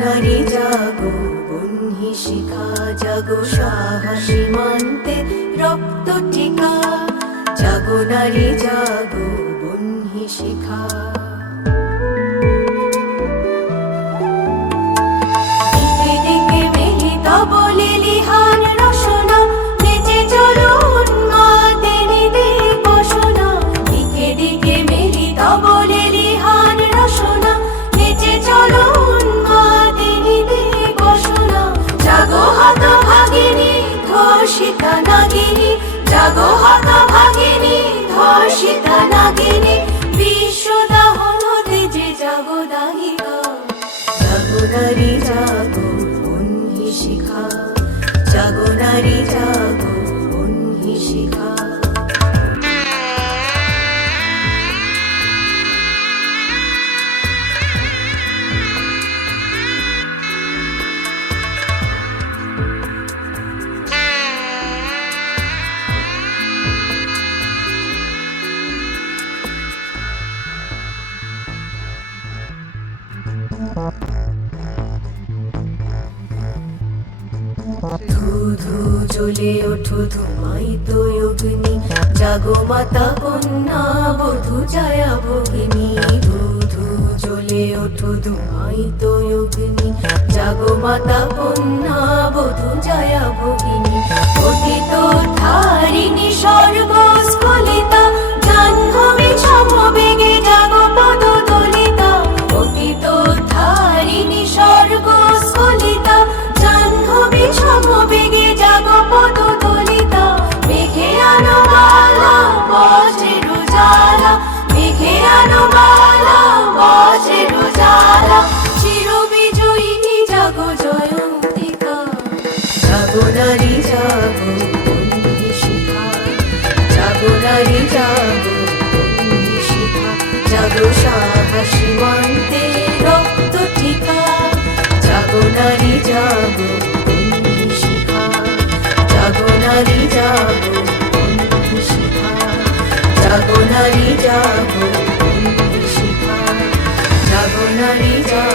নারী জাগো বন্ধি শিখা জাগো সাহসী মানতে রক্ত টিকা। জাগো নারী জাগো বন্ধি শিখা জাগো বন্যি শিখা জাগো নারী জাগো। জ্বলে ওঠো তোমাই তো অগ্নি। জাগো মাতা কন্যা, বধু জায়া ভগিনী। ধু জ্বলে ওঠো তোমাই তো অগ্নি। জাগো মাতা কন্যা, বধু জায়া ভগিনী। পতিত ধারিণী স্বর্গ জাগো নারী বন্দি শিখা। জাগো নারী বন্দি শিখা। জাগো সাহসী মানতে রক্ত টিকা জাগো নারী বন্দি শিখা। জাগো নারী বন্দি শিখা। জাগো নারী বন্দি শিখা। জাগো নারী জাগো